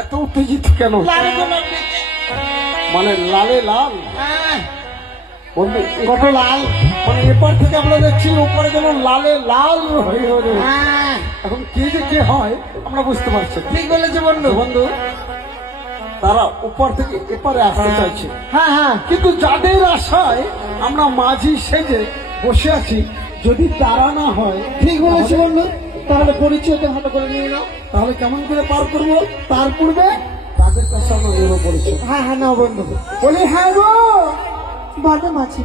এত উত্তেজিত কেন? মানে লালে লাল বন্ধু, কত লাল, মানে এপার থেকে আমরা দেখছি ওপারে যেন লালে লাল হয়ে গেল। এখন কে যে কে হয় আমরা বুঝতে পারছি। ঠিক বলেছে বন্ধু। বন্ধু, তারা উপর থেকে এপারে আসতে চাইছে, হ্যাঁ হ্যাঁ, কিন্তু যাদের আশায় আমরা মাঝি সেজে বসে আছি, যদি তারা না হয়। ঠিক বলেছে বন্ধু, তাহলে পরিচয়টা ভালো করে নিয়ে নাও। তাহলে কেমন করে পার করবো? তার পূর্বে তাদের কাছে আমরা নেব পরিচয়। হ্যাঁ হ্যাঁ নাও বন্ধু। বলি হ্যাঁ গো, বাবা মাছি।